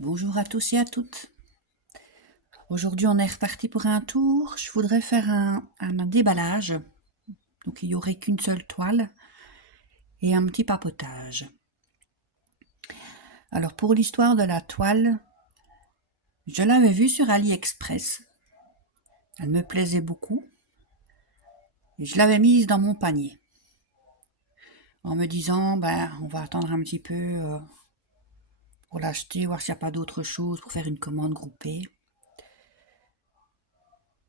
Bonjour à tous et à toutes. Aujourd'hui, on est reparti pour un tour. Je voudrais faire un déballage. Donc, il n'y aurait qu'une seule toile et un petit papotage. Alors, pour l'histoire de la toile, je l'avais vue sur AliExpress. Elle me plaisait beaucoup et je l'avais mise dans mon panier en me disant, on va attendre un petit peu pour l'acheter, voir s'il n'y a pas d'autre chose pour faire une commande groupée.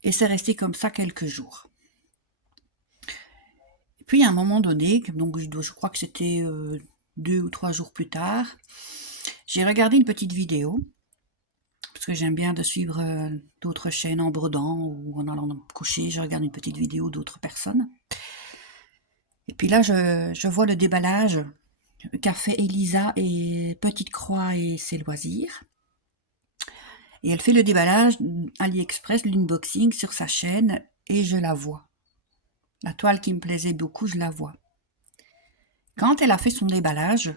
Et c'est resté comme ça quelques jours. Et puis, à un moment donné, donc je crois que c'était 2 ou 3 jours plus tard, j'ai regardé une petite vidéo, parce que j'aime bien de suivre d'autres chaînes en brodant ou en allant me coucher, je regarde une petite vidéo d'autres personnes. Et puis là, je vois le déballage qu'a fait Elisa et Petite Croix et ses loisirs. Et elle fait le déballage AliExpress, l'unboxing sur sa chaîne, et je la vois. La toile qui me plaisait beaucoup, je la vois. Quand elle a fait son déballage,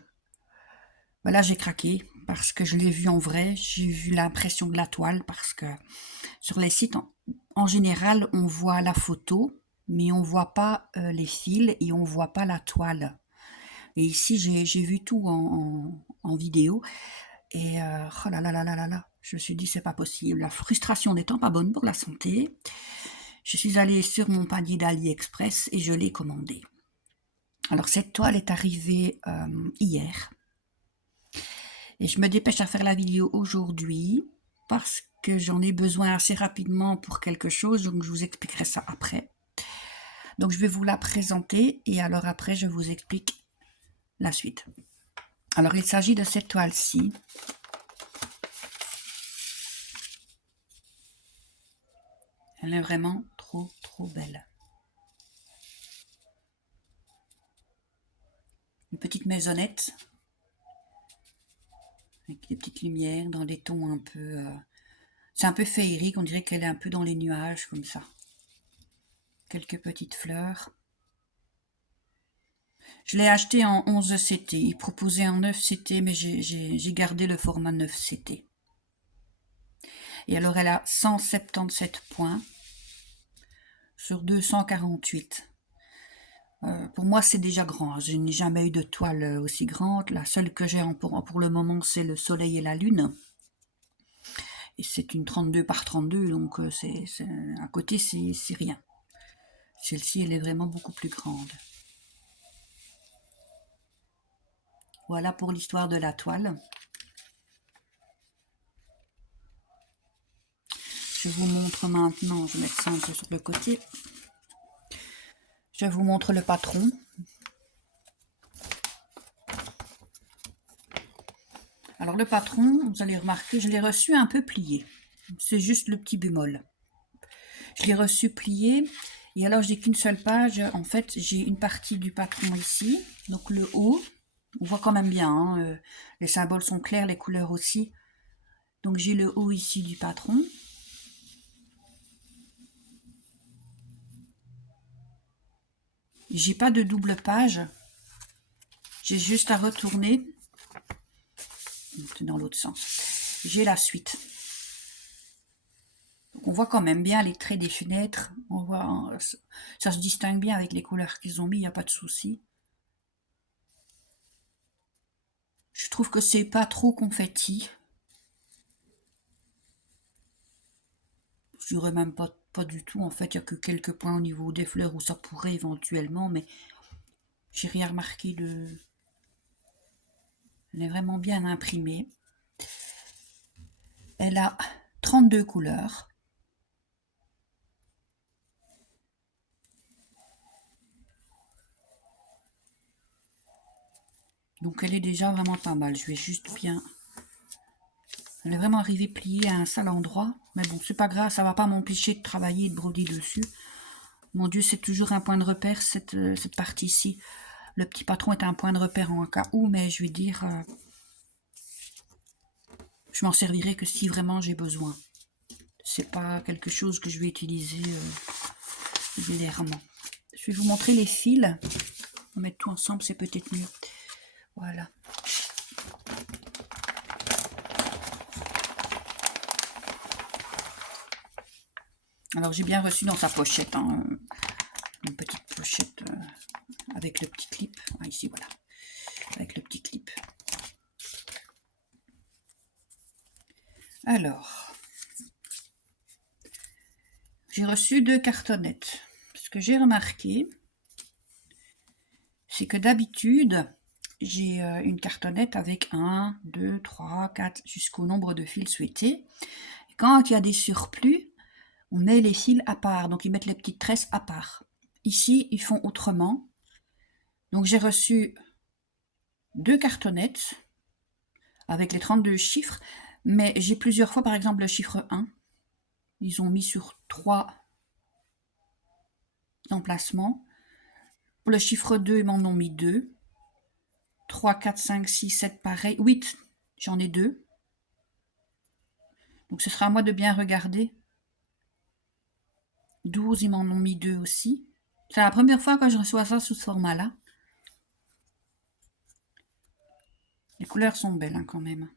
là j'ai craqué parce que je l'ai vue en vrai, j'ai vu l'impression de la toile parce que sur les sites, en général, on voit la photo, mais on voit pas les fils et on voit pas la toile. Et ici, j'ai vu tout en vidéo et oh là là là là là là, je me suis dit c'est pas possible. La frustration n'étant pas bonne pour la santé, je suis allée sur mon panier d'AliExpress et je l'ai commandée. Alors cette toile est arrivée hier. Et je me dépêche à faire la vidéo aujourd'hui parce que j'en ai besoin assez rapidement pour quelque chose, donc je vous expliquerai ça après. Donc je vais vous la présenter et alors après je vous explique la suite. Alors il s'agit de cette toile-ci. Elle est vraiment trop belle. Une petite maisonnette avec des petites lumières dans des tons un peu... c'est un peu féerique, on dirait qu'elle est un peu dans les nuages comme ça. Quelques petites fleurs. Je l'ai acheté en 11 CT. Il proposait en 9 CT, mais j'ai gardé le format 9 CT. Et alors, elle a 177 points sur 248. Pour moi, c'est déjà grand. Je n'ai jamais eu de toile aussi grande. La seule que j'ai pour le moment, c'est le soleil et la lune. Et c'est une 32 par 32, donc à côté, c'est rien. Celle-ci, elle est vraiment beaucoup plus grande. Voilà pour l'histoire de la toile. Je vous montre maintenant, je vais mettre ça un peu sur le côté. Je vous montre le patron. Alors le patron, vous allez remarquer, je l'ai reçu un peu plié. C'est juste le petit bémol. Je l'ai reçu plié et alors j'ai qu'une seule page. En fait, j'ai une partie du patron ici, donc le haut. On voit quand même bien, hein, les symboles sont clairs, les couleurs aussi. Donc j'ai le haut ici du patron. J'ai pas de double page. J'ai juste à retourner. C'est dans l'autre sens. J'ai la suite. Donc on voit quand même bien les traits des fenêtres. On voit, ça se distingue bien avec les couleurs qu'ils ont mis, il n'y a pas de souci. Je trouve que c'est pas trop confetti. Je dirais même pas du tout. En fait, il n'y a que quelques points au niveau des fleurs où ça pourrait éventuellement, mais j'ai rien remarqué de... Elle est vraiment bien imprimée. Elle a 32 couleurs. Donc elle est déjà vraiment pas mal. Je vais juste bien... Elle est vraiment arrivée pliée à un sale endroit. Mais bon, c'est pas grave, ça va pas m'empêcher de travailler et de broder dessus. Mon Dieu, c'est toujours un point de repère, cette partie-ci. Le petit patron est un point de repère en cas où, mais je vais dire... je m'en servirai que si vraiment j'ai besoin. C'est pas quelque chose que je vais utiliser régulièrement. Je vais vous montrer les fils. On va mettre tout ensemble, c'est peut-être mieux. Voilà. Alors j'ai bien reçu dans sa pochette, hein, une petite pochette avec le petit clip. Ah, ici, voilà, avec le petit clip. Alors, j'ai reçu 2 cartonnettes. Ce que j'ai remarqué, c'est que d'habitude, j'ai une cartonnette avec 1, 2, 3, 4, jusqu'au nombre de fils souhaités. Et quand il y a des surplus, on met les fils à part, donc ils mettent les petites tresses à part. Ici, ils font autrement. Donc j'ai reçu 2 cartonnettes avec les 32 chiffres, mais j'ai plusieurs fois, par exemple, le chiffre 1. Ils ont mis sur 3 emplacements. Pour le chiffre 2, ils m'en ont mis 2. 3, 4, 5, 6, 7, pareil. 8, j'en ai 2. Donc ce sera à moi de bien regarder. 12, ils m'en ont mis 2 aussi. C'est la première fois que je reçois ça sous ce format-là. Les couleurs sont belles, hein, quand même.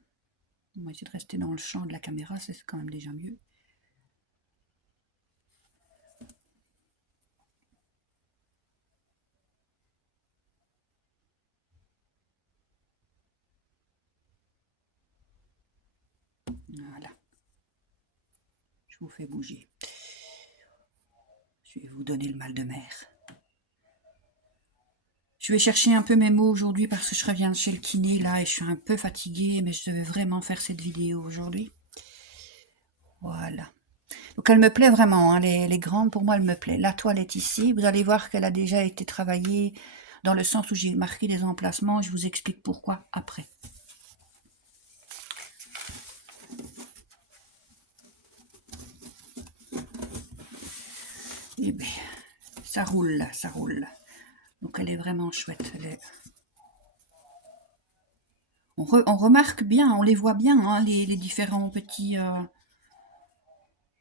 On va essayer de rester dans le champ de la caméra, c'est quand même déjà mieux. Voilà. Je vous fais bouger. Je vais vous donner le mal de mer. Je vais chercher un peu mes mots aujourd'hui parce que je reviens de chez le kiné là et je suis un peu fatiguée, mais je devais vraiment faire cette vidéo aujourd'hui. Voilà. Donc elle me plaît vraiment, hein, les grandes pour moi elle me plaît. La toile est ici, vous allez voir qu'elle a déjà été travaillée dans le sens où j'ai marqué des emplacements, je vous explique pourquoi après. Et bien, ça roule là, ça roule. Donc elle est vraiment chouette. On remarque bien, on les voit bien, hein, les différents petits...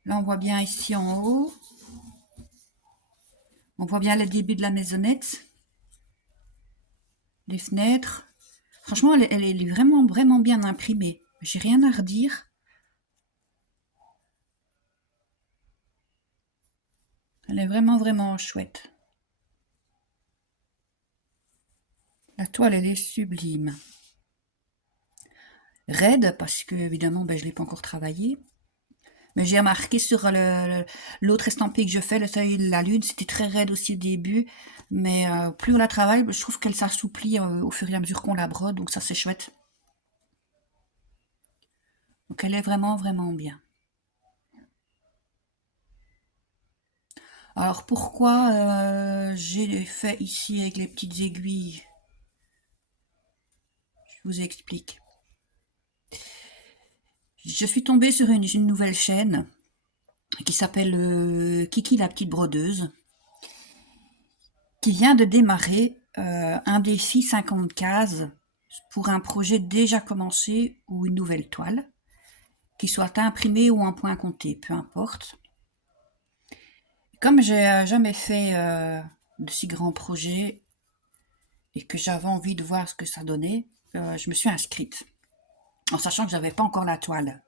Là on voit bien ici en haut. On voit bien le début de la maisonnette. Les fenêtres. Franchement, elle est vraiment, vraiment bien imprimée. J'ai rien à redire. Elle est vraiment, vraiment chouette. La toile, elle est sublime. Raide, parce que, évidemment, ben, je ne l'ai pas encore travaillée. Mais j'ai remarqué sur l'autre estampille que je fais, le soleil de la lune, c'était très raide aussi au début. Mais plus on la travaille, je trouve qu'elle s'assouplit au fur et à mesure qu'on la brode. Donc ça, c'est chouette. Donc elle est vraiment, vraiment bien. Alors pourquoi j'ai fait ici avec les petites aiguilles? Je vous explique. Je suis tombée sur une nouvelle chaîne qui s'appelle Kiki la petite brodeuse, qui vient de démarrer un défi 50 cases pour un projet déjà commencé ou une nouvelle toile, qui soit imprimée ou en point compté, peu importe. Comme j'ai jamais fait de si grands projets et que j'avais envie de voir ce que ça donnait, je me suis inscrite, en sachant que j'avais pas encore la toile.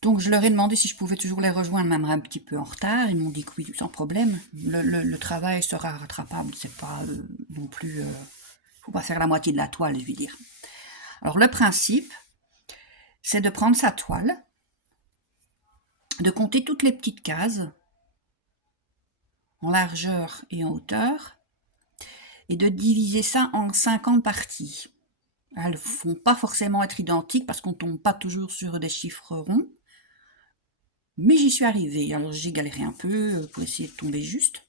Donc je leur ai demandé si je pouvais toujours les rejoindre, même un petit peu en retard. Ils m'ont dit que oui, sans problème. Le travail sera rattrapable, c'est pas non plus... faut pas faire la moitié de la toile, je veux dire. Alors le principe, c'est de prendre sa toile, de compter toutes les petites cases, en largeur et en hauteur, et de diviser ça en 50 parties. Elles ne vont pas forcément être identiques parce qu'on ne tombe pas toujours sur des chiffres ronds. Mais j'y suis arrivée. Alors j'ai galéré un peu pour essayer de tomber juste.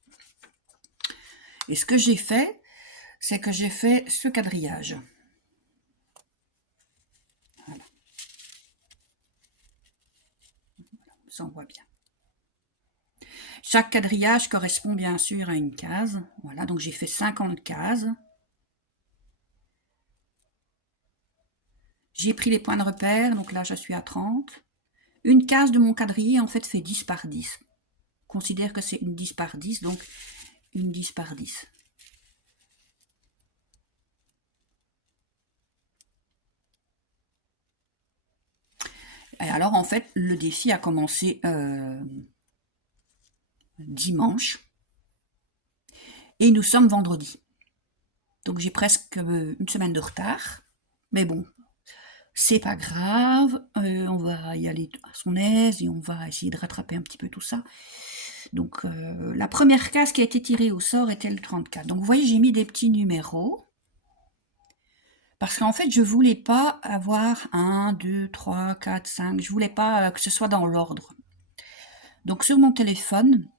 Et ce que j'ai fait, c'est que j'ai fait ce quadrillage. Voilà. Ça on voit bien. Chaque quadrillage correspond bien sûr à une case. Voilà, donc j'ai fait 50 cases. J'ai pris les points de repère, donc là je suis à 30. Une case de mon quadrillé en fait fait 10 par 10. Considère que c'est une 10 par 10, donc une 10 par 10. Et alors, en fait, le défi a commencé dimanche et nous sommes vendredi. Donc, j'ai presque une semaine de retard. Mais bon, c'est pas grave. On va y aller à son aise et on va essayer de rattraper un petit peu tout ça. Donc, la première case qui a été tirée au sort était le 34. Donc, vous voyez, j'ai mis des petits numéros. Parce qu'en fait, je voulais pas avoir 1, 2, 3, 4, 5. Je voulais pas que ce soit dans l'ordre. Donc, sur mon téléphone,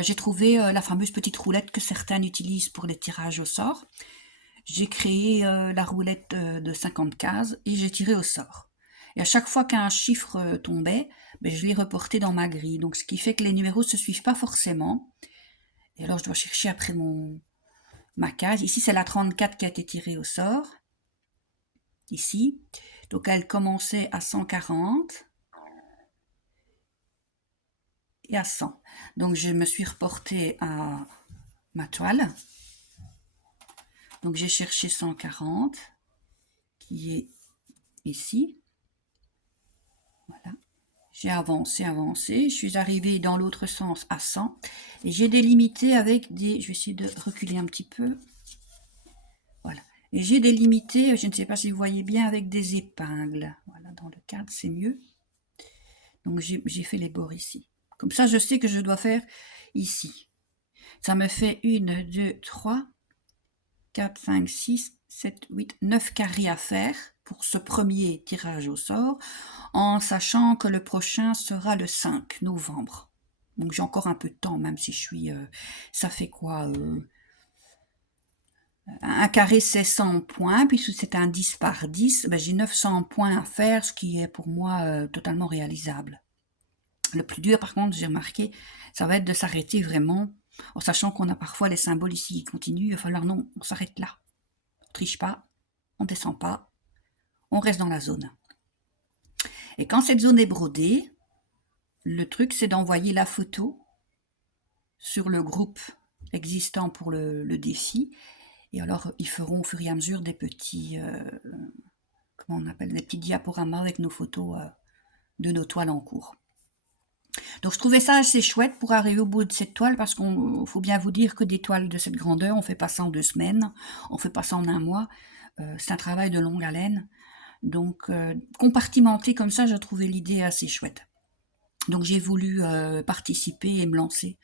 j'ai trouvé la fameuse petite roulette que certains utilisent pour les tirages au sort. J'ai créé la roulette de 50 cases et j'ai tiré au sort. Et à chaque fois qu'un chiffre tombait, ben, je l'ai reporté dans ma grille. Donc, ce qui fait que les numéros ne se suivent pas forcément. Et alors, je dois chercher après ma case. Ici, c'est la 34 qui a été tirée au sort. Ici. Donc, elle commençait à 140 et à 100. Donc, je me suis reportée à ma toile. Donc, j'ai cherché 140, qui est ici. Voilà. J'ai avancé. Je suis arrivée dans l'autre sens à 100. Et j'ai délimité avec des... Je vais essayer de reculer un petit peu. Voilà. Et j'ai délimité, je ne sais pas si vous voyez bien, avec des épingles. Voilà, dans le cadre, c'est mieux. Donc, j'ai fait les bords ici. Comme ça, je sais que je dois faire ici. Ça me fait 1, 2, 3, 4, 5, 6, 7, 8, 9 carrés à faire pour ce premier tirage au sort, en sachant que le prochain sera le 5 novembre. Donc j'ai encore un peu de temps, même si je suis... ça fait quoi un carré c'est 100 points, puisque c'est un 10 par 10, ben j'ai 900 points à faire, ce qui est pour moi totalement réalisable. Le plus dur, par contre, j'ai remarqué, ça va être de s'arrêter vraiment, en sachant qu'on a parfois les symboles ici qui continuent. Il va falloir, non, on s'arrête là. On triche pas, on descend pas, on reste dans la zone. Et quand cette zone est brodée, le truc, c'est d'envoyer la photo sur le groupe existant pour le défi. Et alors, ils feront au fur et à mesure des petits, comment on appelle, des petits diaporamas avec nos photos de nos toiles en cours. Donc je trouvais ça assez chouette pour arriver au bout de cette toile, parce qu'il faut bien vous dire que des toiles de cette grandeur, on ne fait pas ça en 2 semaines, on ne fait pas ça en 1 mois, c'est un travail de longue haleine. Donc compartimenter comme ça, j'ai trouvé l'idée assez chouette. Donc j'ai voulu participer et me lancer.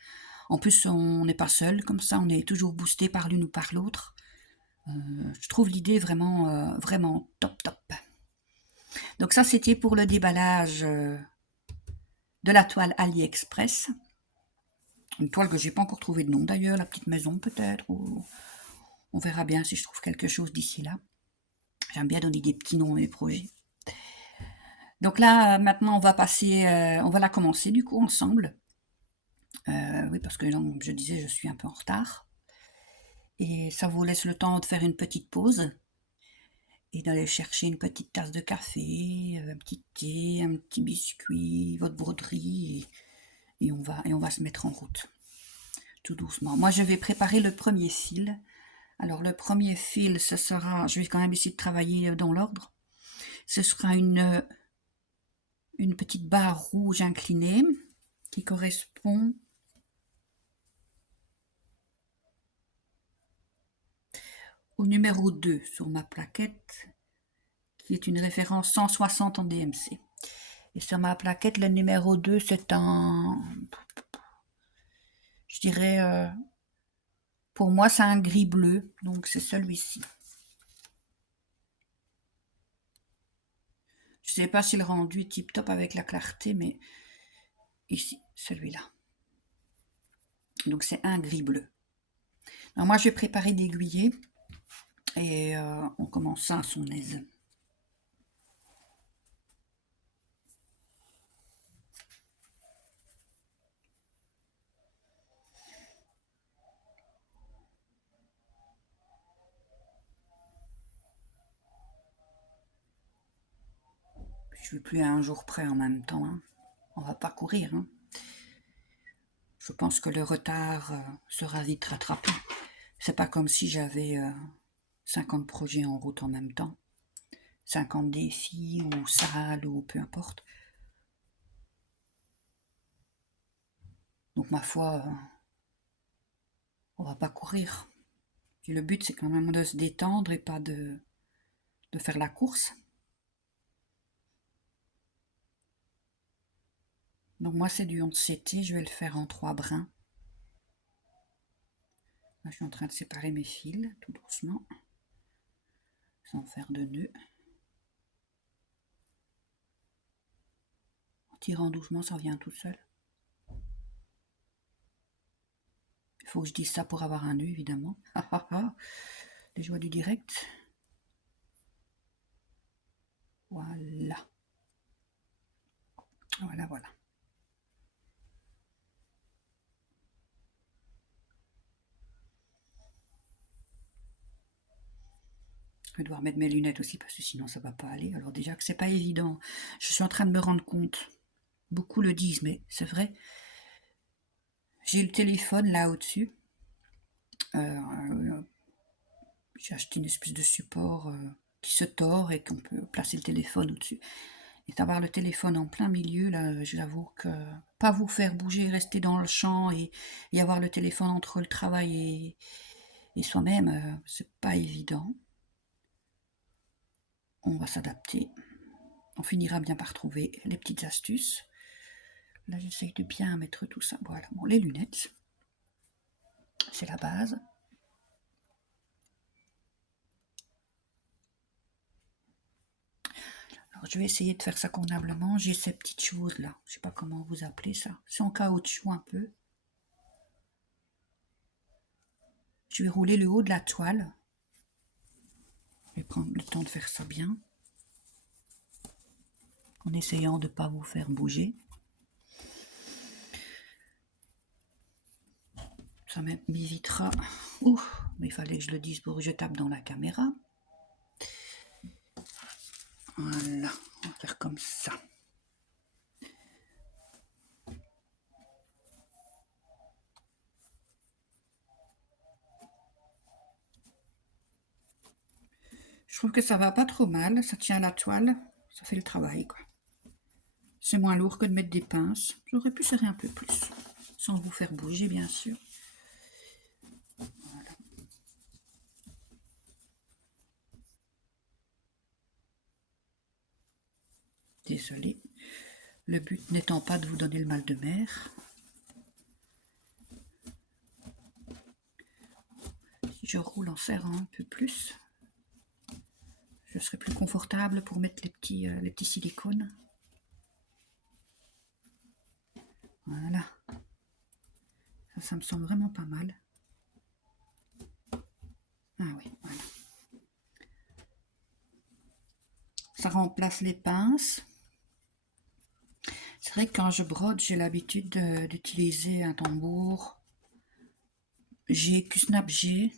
En plus, on n'est pas seul, comme ça on est toujours boosté par l'une ou par l'autre. Je trouve l'idée vraiment, vraiment top top. Donc ça, c'était pour le déballage de la toile AliExpress. Une toile que j'ai pas encore trouvé de nom d'ailleurs, la petite maison peut-être, ou on verra bien si je trouve quelque chose d'ici là. J'aime bien donner des petits noms à mes projets. Donc là, maintenant, on va passer, on va la commencer du coup ensemble. Oui, parce que non, je disais, je suis un peu en retard. Et ça vous laisse le temps de faire une petite pause et d'aller chercher une petite tasse de café, un petit thé, un petit biscuit, votre broderie, et on va se mettre en route, tout doucement. Moi, je vais préparer le premier fil. Alors, le premier fil, ce sera, je vais quand même essayer de travailler dans l'ordre. Ce sera une petite barre rouge inclinée qui correspond au numéro 2 sur ma plaquette, qui est une référence 160 en DMC. Et sur ma plaquette, le numéro 2, c'est un... Je dirais... pour moi, c'est un gris bleu, donc c'est celui-ci. Je ne sais pas si le rendu est tip-top avec la clarté, mais ici, celui-là. Donc c'est un gris bleu. Alors moi, je vais préparer d'aiguiller et on commence ça à son aise. Je suis plus à un jour près en même temps. Hein. On va pas courir. Hein. Je pense que le retard sera vite rattrapé. C'est pas comme si j'avais 50 projets en route en même temps. 50 défis ou salles ou peu importe. Donc ma foi, on va pas courir. Puis le but c'est quand même de se détendre et pas de faire la course. Donc moi c'est du 11CT, je vais le faire en 3 brins. Là, je suis en train de séparer mes fils tout doucement, sans faire de nœud. En tirant doucement, ça vient tout seul. Il faut que je dise ça pour avoir un nœud, évidemment. Les joies du direct. Voilà. Voilà, voilà. Je vais devoir mettre mes lunettes aussi parce que sinon ça va pas aller. Alors déjà que c'est pas évident. Je suis en train de me rendre compte. Beaucoup le disent, mais c'est vrai. J'ai le téléphone là au-dessus. J'ai acheté une espèce de support qui se tord et qu'on peut placer le téléphone au-dessus. Et d'avoir le téléphone en plein milieu, là, j'avoue que pas vous faire bouger, rester dans le champ et avoir le téléphone entre le travail et soi-même, c'est pas évident. On va s'adapter. On finira bien par trouver les petites astuces. Là, j'essaye de bien mettre tout ça. Voilà, bon, les lunettes, c'est la base. Alors, je vais essayer de faire ça convenablement. J'ai ces petites choses-là. Je sais pas comment vous appelez ça. C'est en caoutchouc un peu. Je vais rouler le haut de la toile. Je vais prendre le temps de faire ça bien. En essayant de ne pas vous faire bouger. Ça m'évitera. Ouh, mais il fallait que je le dise pour que je tape dans la caméra. Voilà, on va faire comme ça. Je trouve que ça va pas trop mal, ça tient la toile, ça fait le travail quoi. C'est moins lourd que de mettre des pinces. J'aurais pu serrer un peu plus, sans vous faire bouger bien sûr. Voilà. Désolée. Le but n'étant pas de vous donner le mal de mer. Si je roule en serrant un peu plus, je serai plus confortable pour mettre les petits silicones. Voilà. Ça me semble vraiment pas mal. Ah oui, voilà. Ça remplace les pinces. C'est vrai que quand je brode, j'ai l'habitude d'utiliser un tambour. J'ai Q-Snap G,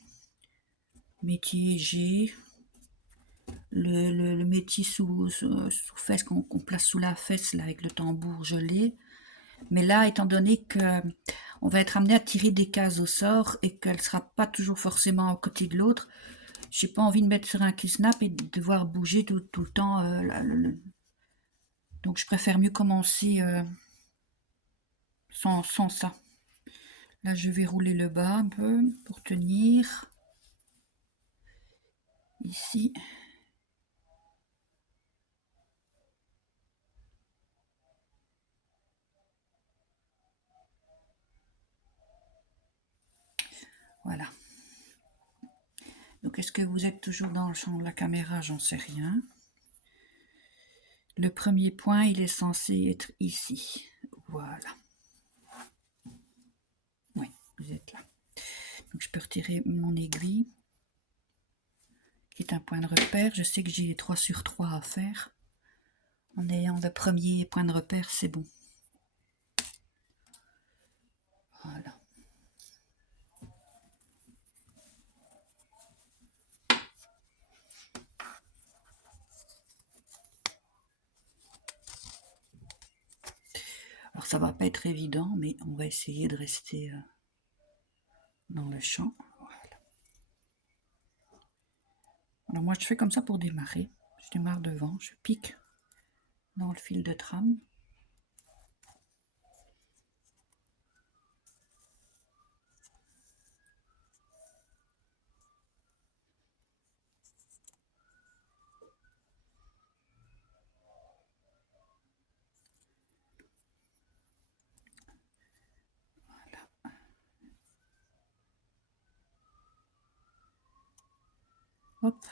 métier G, le métier sous fesse qu'on place sous la fesse là, avec le tambour, je l'ai. Mais là, étant donné que on va être amené à tirer des cases au sort et qu'elle ne sera pas toujours forcément à côté de l'autre, j'ai pas envie de mettre sur un Q-Snap et de devoir bouger tout le temps. Donc je préfère mieux commencer sans ça. Là, je vais rouler le bas un peu pour tenir. Ici. Voilà. Donc, est-ce que vous êtes toujours dans le champ de la caméra? J'en sais rien. Le premier point, il est censé être ici. Voilà. Oui, vous êtes là. Donc, je peux retirer mon aiguille, qui est un point de repère. Je sais que j'ai 3 sur 3 à faire. En ayant le premier point de repère, c'est bon. Voilà. Alors, ça va pas être évident, mais on va essayer de rester dans le champ. Voilà. Alors, moi, je fais comme ça pour démarrer. Je démarre devant, je pique dans le fil de trame. Hop.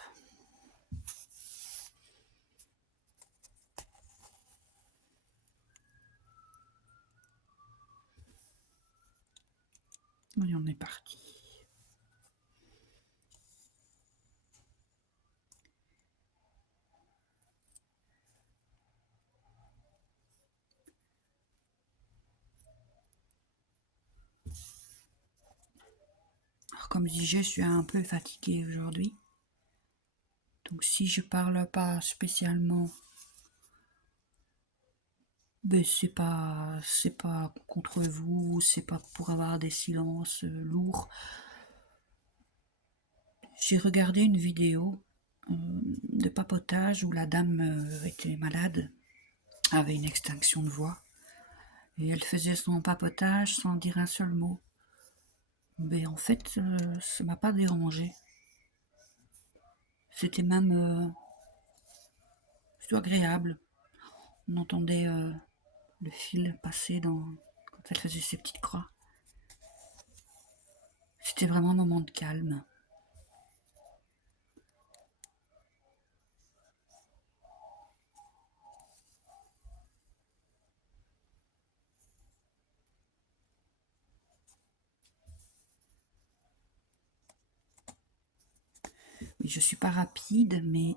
Et on est parti. Alors comme je disais, je suis un peu fatiguée aujourd'hui. Donc si je parle pas spécialement, ben c'est pas contre vous, c'est pas pour avoir des silences lourds. J'ai regardé une vidéo de papotage où la dame était malade, avait une extinction de voix, et elle faisait son papotage sans dire un seul mot. Mais en fait, ça m'a pas dérangé. C'était même plutôt agréable. On entendait le fil passer quand elle faisait ses petites croix. C'était vraiment un moment de calme. Oui, je suis pas rapide, mais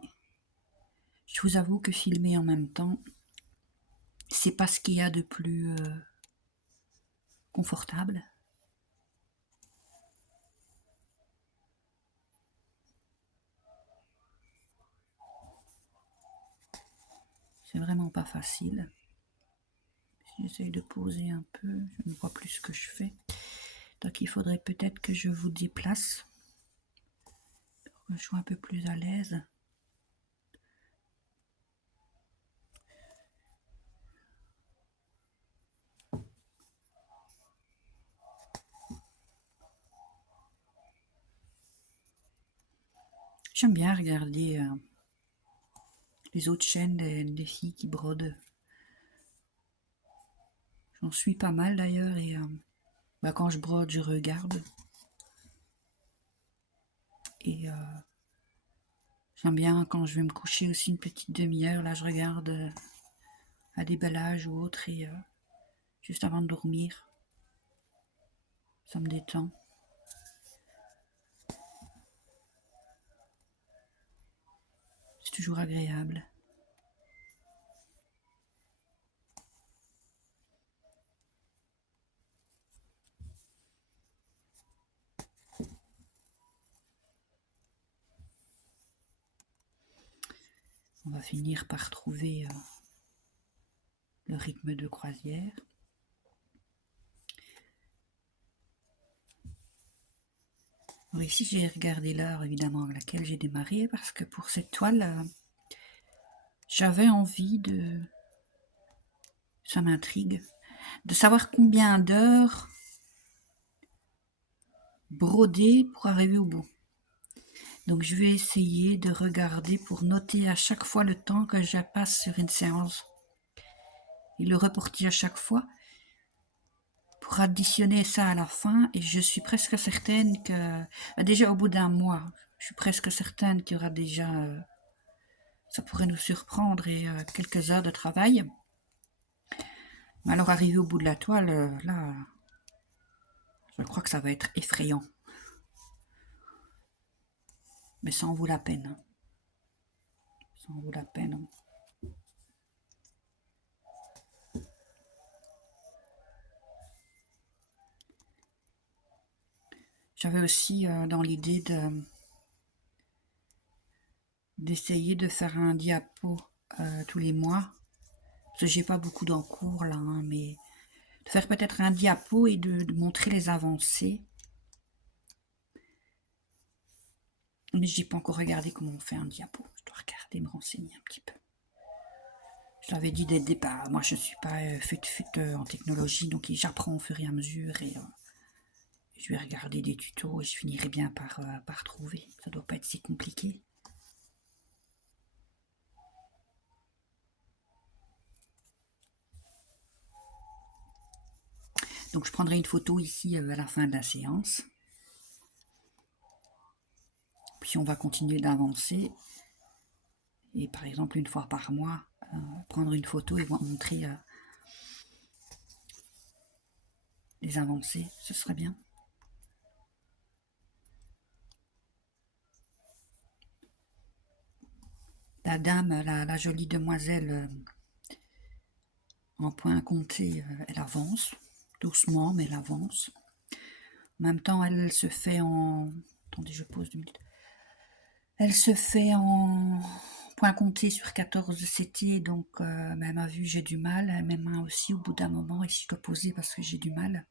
je vous avoue que filmer en même temps, c'est pas ce qu'il y a de plus confortable. C'est vraiment pas facile. Si j'essaye de poser un peu, je ne vois plus ce que je fais. Donc il faudrait peut-être que je vous déplace pour que je sois un peu plus à l'aise. J'aime bien regarder les autres chaînes des filles qui brodent. J'en suis pas mal d'ailleurs et quand je brode, je regarde. Et j'aime bien quand je vais me coucher aussi une petite demi-heure. Là, je regarde à déballage ou autre et juste avant de dormir. Ça me détend. C'est toujours agréable. On va finir par trouver le rythme de croisière. Alors ici, j'ai regardé l'heure évidemment à laquelle j'ai démarré parce que pour cette toile, j'avais envie de... Ça m'intrigue. De savoir combien d'heures broder pour arriver au bout. Donc je vais essayer de regarder pour noter à chaque fois le temps que je passe sur une séance et le reporter à chaque fois pour additionner ça à la fin. Et je suis presque certaine que déjà au bout d'un mois, je suis presque certaine qu'il y aura déjà ça pourrait nous surprendre et quelques heures de travail. Mais alors arrivé au bout de la toile, là, je crois que ça va être effrayant. Mais ça en vaut la peine. Ça en vaut la peine. J'avais aussi dans l'idée d'essayer de faire un diapo tous les mois. Parce que j'ai pas beaucoup d'encours là, hein, mais de faire peut-être un diapo et de montrer les avancées. Mais j'ai pas encore regardé comment on fait un diapo. Je dois regarder, me renseigner un petit peu. Je l'avais dit dès le départ, moi je ne suis pas en technologie, donc j'apprends au fur et à mesure et je vais regarder des tutos et je finirai bien par trouver. Ça doit pas être si compliqué. Donc je prendrai une photo ici à la fin de la séance. Puis on va continuer d'avancer. Et par exemple, une fois par mois, prendre une photo et montrer les avancées, ce serait bien. La dame, la jolie demoiselle en point compté, elle avance, doucement, mais elle avance. En même temps, elle se fait en... Attendez, je pose 2 minutes. Elle se fait en point compté sur 14 CT, donc même à vue, j'ai du mal. Mes mains aussi, au bout d'un moment, et si je dois poser parce que j'ai du mal.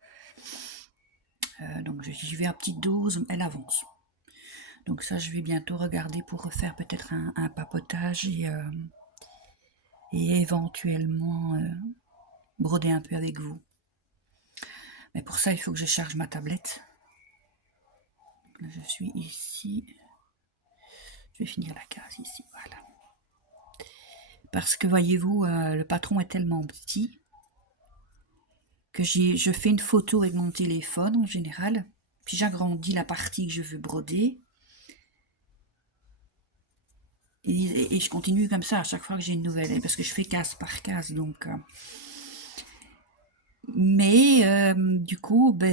Donc j'y vais à petite dose, elle avance. Donc ça, je vais bientôt regarder pour refaire peut-être un papotage et éventuellement broder un peu avec vous. Mais pour ça, il faut que je charge ma tablette. Là, je suis ici. Je vais finir la case ici, voilà. Parce que voyez-vous, le patron est tellement petit que je fais une photo avec mon téléphone en général, puis j'agrandis la partie que je veux broder. Et je continue comme ça à chaque fois que j'ai une nouvelle, parce que je fais case par case, donc... Mais du coup, je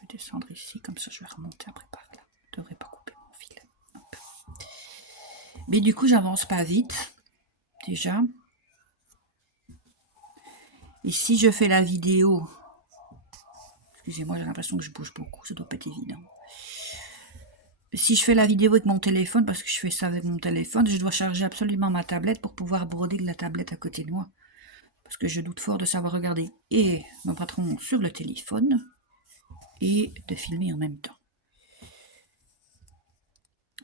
vais descendre ici, comme ça je vais remonter après par là. Je ne devrais pas couper mon fil. Hop. Mais du coup, j'avance pas vite, déjà. Et si je fais la vidéo, excusez-moi, j'ai l'impression que je bouge beaucoup, ça doit pas être évident. Si je fais la vidéo avec mon téléphone, parce que je fais ça avec mon téléphone, je dois charger absolument ma tablette pour pouvoir broder de la tablette à côté de moi. Parce que je doute fort de savoir regarder et mon patron sur le téléphone et de filmer en même temps.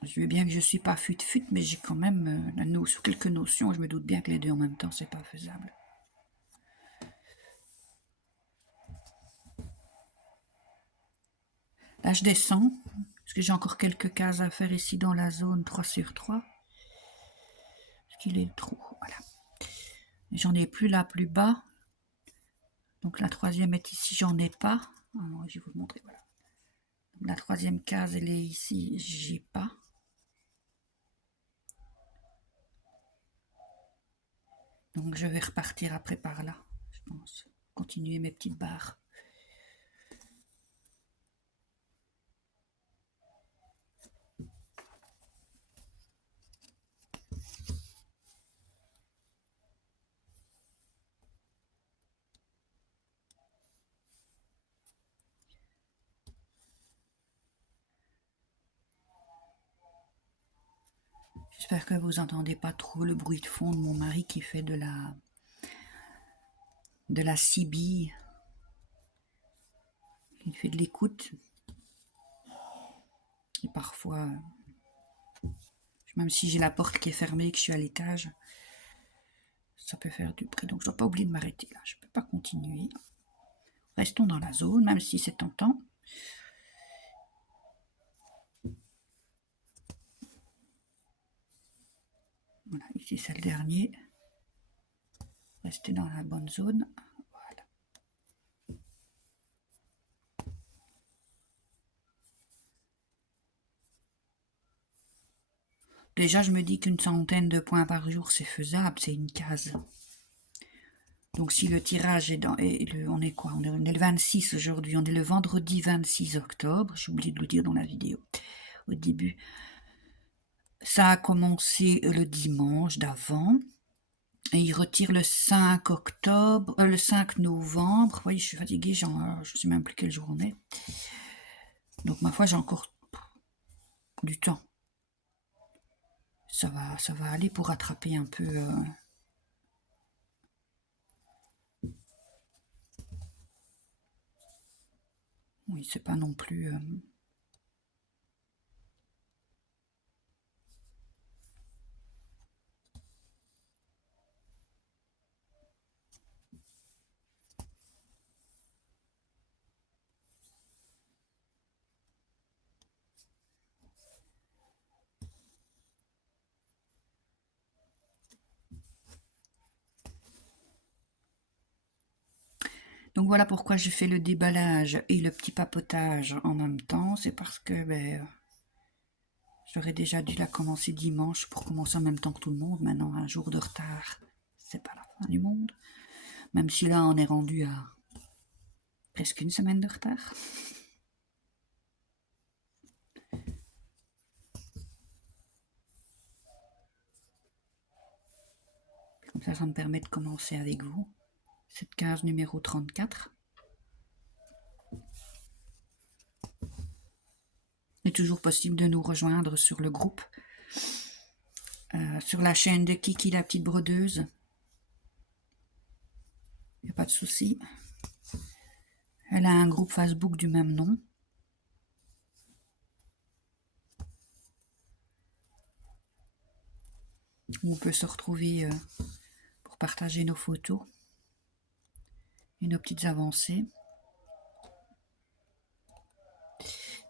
Je veux bien que je ne suis pas fut-fut, mais j'ai quand même quelques notions. Je me doute bien que les deux en même temps, c'est pas faisable. Là, je descends, parce que j'ai encore quelques cases à faire ici dans la zone 3 sur 3. Parce qu'il est le trou, voilà. J'en ai plus là, plus bas. Donc la troisième est ici, j'en ai pas. Alors, je vais vous le montrer, voilà. Donc, la troisième case, elle est ici, j'ai pas. Donc je vais repartir après par là, je pense. Continuer mes petites barres. J'espère que vous entendez pas trop le bruit de fond de mon mari qui fait de la cibille. Il fait de l'écoute. Et parfois, même si j'ai la porte qui est fermée et que je suis à l'étage, ça peut faire du bruit. Donc je ne dois pas oublier de m'arrêter là. Je ne peux pas continuer. Restons dans la zone, même si c'est tentant. Voilà, ici c'est le dernier. Restez dans la bonne zone. Voilà. Déjà, je me dis qu'une centaine de points par jour, c'est faisable, c'est une case. Donc si le tirage est dans... on est quoi? On est le 26 aujourd'hui, on est le vendredi 26 octobre, j'ai oublié de le dire dans la vidéo au début. Ça a commencé le dimanche d'avant. Et il retire le 5 octobre, le 5 novembre. Vous voyez, je suis fatiguée, je ne sais même plus quelle journée. Donc ma foi, j'ai encore du temps. Ça va aller pour rattraper un peu... Oui, c'est pas non plus... Donc voilà pourquoi j'ai fait le déballage et le petit papotage en même temps. C'est parce que j'aurais déjà dû la commencer dimanche pour commencer en même temps que tout le monde. Maintenant, un jour de retard, c'est pas la fin du monde. Même si là, on est rendu à presque une semaine de retard. Comme ça me permet de commencer avec vous. Cette case numéro 34. Il est toujours possible de nous rejoindre sur le groupe, sur la chaîne de Kiki la petite brodeuse. Il n'y a pas de souci. Elle a un groupe Facebook du même nom. Où on peut se retrouver pour partager nos photos et nos petites avancées.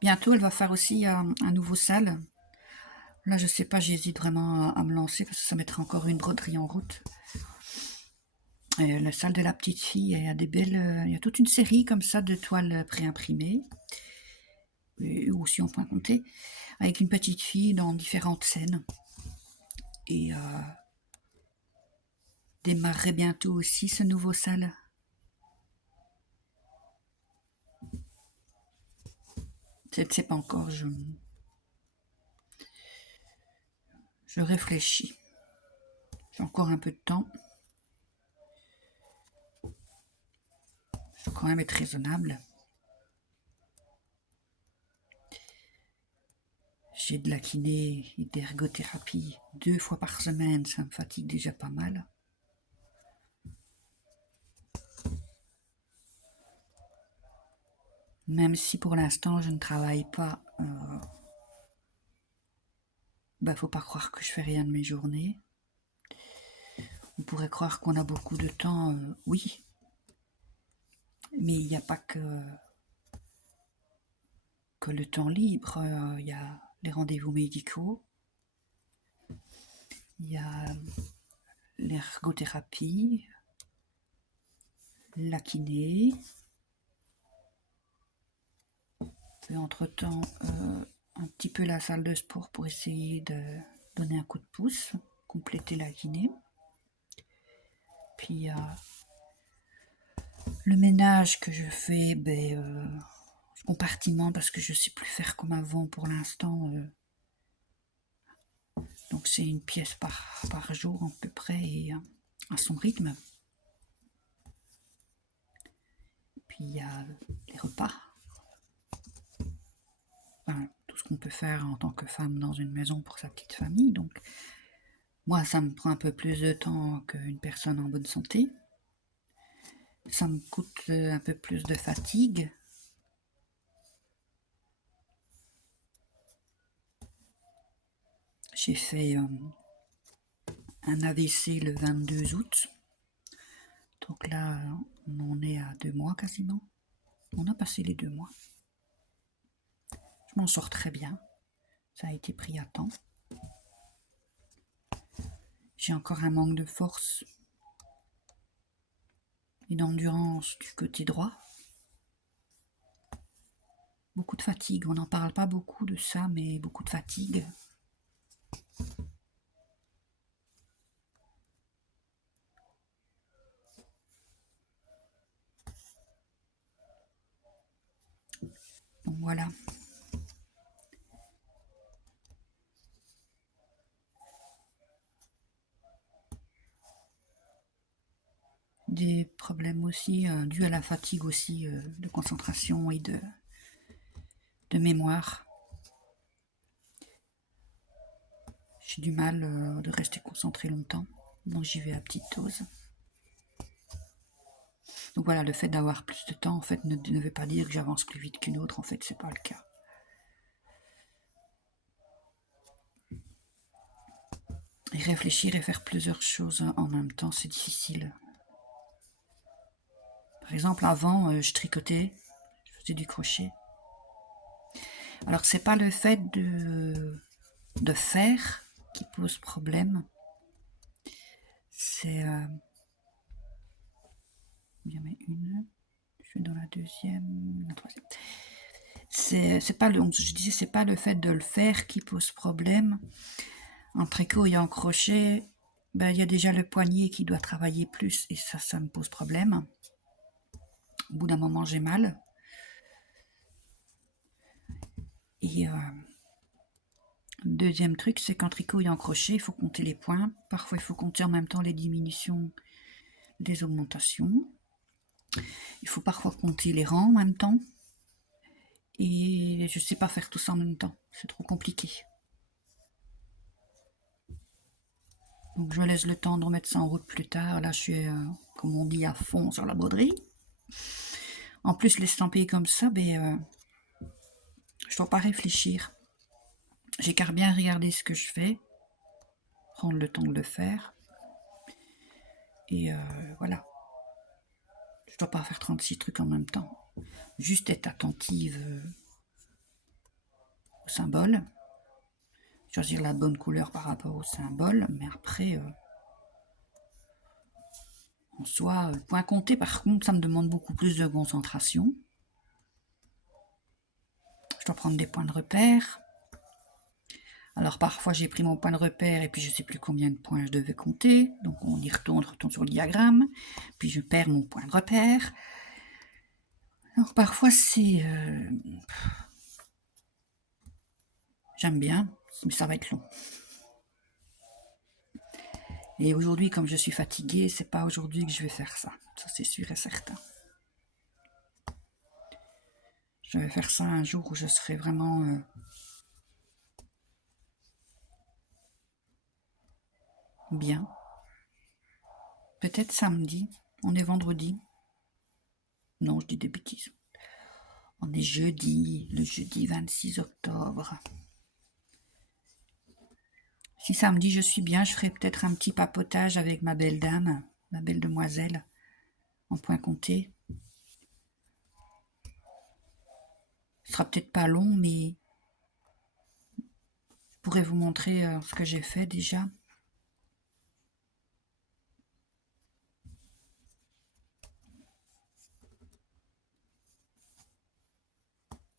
Bientôt, elle va faire aussi un nouveau salle. Là, je sais pas, j'hésite vraiment à me lancer parce que ça mettra encore une broderie en route. Et la salle de la petite fille, il y a des belles, il y a toute une série comme ça de toiles préimprimées, ou si on peut compter, avec une petite fille dans différentes scènes. Et démarrerait bientôt aussi ce nouveau salle. Je ne sais pas encore, je réfléchis. J'ai encore un peu de temps. Il faut quand même être raisonnable. J'ai de la kiné et d'ergothérapie 2 fois par semaine, ça me fatigue déjà pas mal. Même si pour l'instant je ne travaille pas, faut pas croire que je fais rien de mes journées. On pourrait croire qu'on a beaucoup de temps, oui, mais il n'y a pas que le temps libre. Il y a les rendez-vous médicaux, il y a l'ergothérapie, la kiné. Et entre-temps, un petit peu la salle de sport pour essayer de donner un coup de pouce, compléter la kiné. Puis le ménage que je fais, je compartimente parce que je ne sais plus faire comme avant pour l'instant. Donc c'est une pièce par jour à peu près et à son rythme. Puis il y a les repas. Enfin, tout ce qu'on peut faire en tant que femme dans une maison pour sa petite famille. Donc moi, ça me prend un peu plus de temps qu'une personne en bonne santé. Ça me coûte un peu plus de fatigue. J'ai fait un AVC le 22 août. Donc là, on en est à 2 mois quasiment. On a passé les 2 mois. Je m'en sors très bien. Ça a été pris à temps. J'ai encore un manque de force et d'endurance du côté droit. Beaucoup de fatigue. On n'en parle pas beaucoup de ça, mais beaucoup de fatigue. Donc voilà. Des problèmes aussi dus à la fatigue aussi, de concentration et de mémoire. J'ai du mal de rester concentré longtemps, donc j'y vais à petite dose. Donc voilà, le fait d'avoir plus de temps, en fait, ne veut pas dire que j'avance plus vite qu'une autre, en fait, c'est pas le cas. Et réfléchir et faire plusieurs choses en même temps, c'est difficile. Par exemple, avant, je tricotais, je faisais du crochet. Alors, c'est pas le fait de faire qui pose problème. C'est... il y en a une. suis dans la deuxième, la troisième. C'est pas je disais, c'est pas le fait de le faire qui pose problème. En tricot et en crochet, ben, il y a déjà le poignet qui doit travailler plus et ça me pose problème. Au bout d'un moment, j'ai mal. Et deuxième truc, c'est qu'en tricot et en crochet, il faut compter les points. Parfois, il faut compter en même temps les diminutions, les augmentations. Il faut parfois compter les rangs en même temps. Et je ne sais pas faire tout ça en même temps. C'est trop compliqué. Donc je me laisse le temps de remettre ça en route plus tard. Là, je suis, comme on dit, à fond sur la broderie. En plus, l'estampiller comme ça, je ne dois pas réfléchir. J'ai qu'à bien regarder ce que je fais, prendre le temps de le faire. Et voilà. Je ne dois pas faire 36 trucs en même temps. Juste être attentive au symbole. Choisir la bonne couleur par rapport au symbole. Mais après, en soi, point compté, par contre, ça me demande beaucoup plus de concentration. Je dois prendre des points de repère. Alors parfois j'ai pris mon point de repère et puis je ne sais plus combien de points je devais compter. Donc on y retourne sur le diagramme. Puis je perds mon point de repère. Alors parfois c'est... j'aime bien, mais ça va être long. Et aujourd'hui, comme je suis fatiguée, c'est pas aujourd'hui que je vais faire ça. Ça c'est sûr et certain. Je vais faire ça un jour où je serai vraiment... bien. Peut-être samedi. On est vendredi. Non, je dis des bêtises. On est jeudi, le jeudi 26 octobre. Si samedi je suis bien, je ferai peut-être un petit papotage avec ma belle dame, ma belle demoiselle, en point compté. Ce sera peut-être pas long, mais je pourrais vous montrer ce que j'ai fait déjà.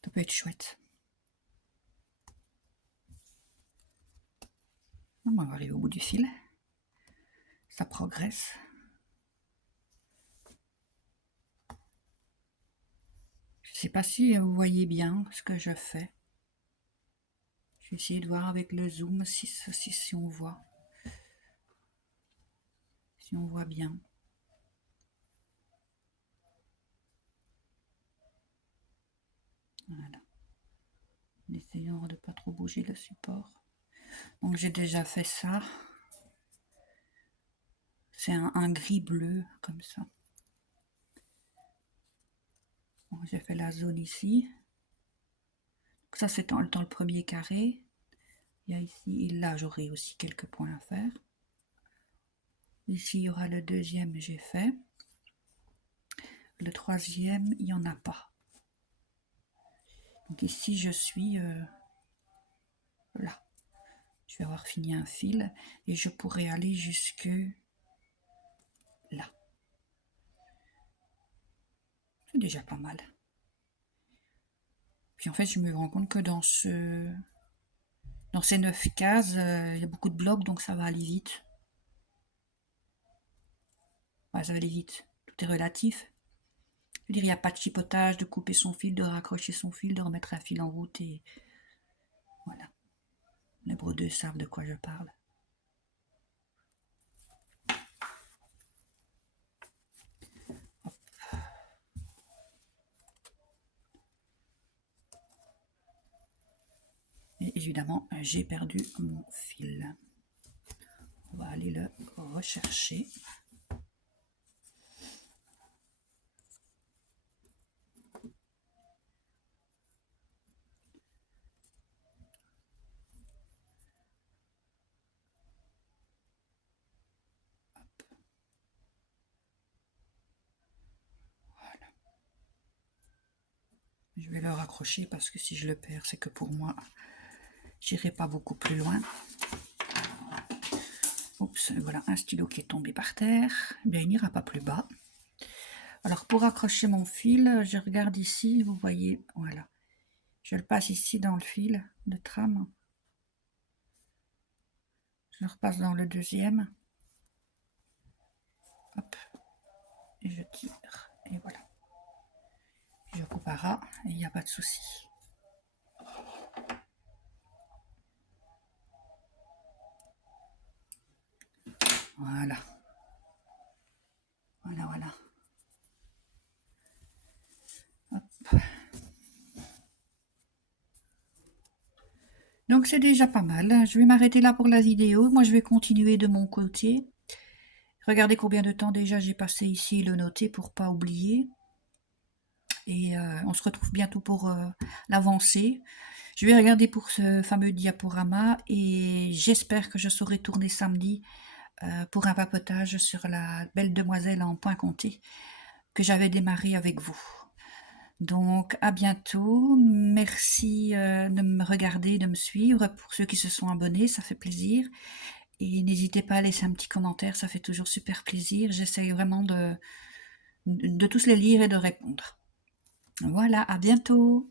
Ça peut être chouette. On va arriver au bout du fil. Ça progresse. Je ne sais pas si vous voyez bien ce que je fais. Je vais essayer de voir avec le zoom si on voit. Si on voit bien. Voilà. En essayant de ne pas trop bouger le support. Donc j'ai déjà fait ça. C'est un gris bleu comme ça. Bon, j'ai fait la zone ici. Donc ça c'est dans le premier carré. Il y a ici et là j'aurai aussi quelques points à faire. Ici il y aura le deuxième, j'ai fait. Le troisième, il n'y en a pas. Donc ici je suis là. Je vais avoir fini un fil et je pourrais aller jusque là. C'est déjà pas mal. Puis en fait, je me rends compte que dans ces 9 cases, il y a beaucoup de blocs, donc ça va aller vite. Ouais, ça va aller vite. Tout est relatif. Je veux dire, il n'y a pas de chipotage, de couper son fil, de raccrocher son fil, de remettre un fil en route et voilà. Les brodeux savent de quoi je parle. Et évidemment, j'ai perdu mon fil. On va aller le rechercher. Voilà. Je vais le raccrocher parce que si je le perds, c'est que pour moi, j'irai pas beaucoup plus loin. Oups, voilà un stylo qui est tombé par terre. Eh bien, il n'ira pas plus bas. Alors pour accrocher mon fil, je regarde ici, vous voyez, voilà. Je le passe ici dans le fil de trame. Je le repasse dans le deuxième. Hop. Et je tire. Et voilà. Je coupe à ras et il n'y a pas de souci. Voilà. Voilà, voilà. Hop. Donc c'est déjà pas mal. Je vais m'arrêter là pour la vidéo. Moi je vais continuer de mon côté. Regardez combien de temps déjà j'ai passé ici, le noter pour pas oublier. Et on se retrouve bientôt pour l'avancée. Je vais regarder pour ce fameux diaporama et j'espère que je saurai tourner samedi pour un papotage sur la belle demoiselle en point comté que j'avais démarré avec vous. Donc à bientôt, merci de me regarder, de me suivre. Pour ceux qui se sont abonnés, ça fait plaisir. Et n'hésitez pas à laisser un petit commentaire, ça fait toujours super plaisir. J'essaye vraiment de tous les lire et de répondre. Voilà, à bientôt.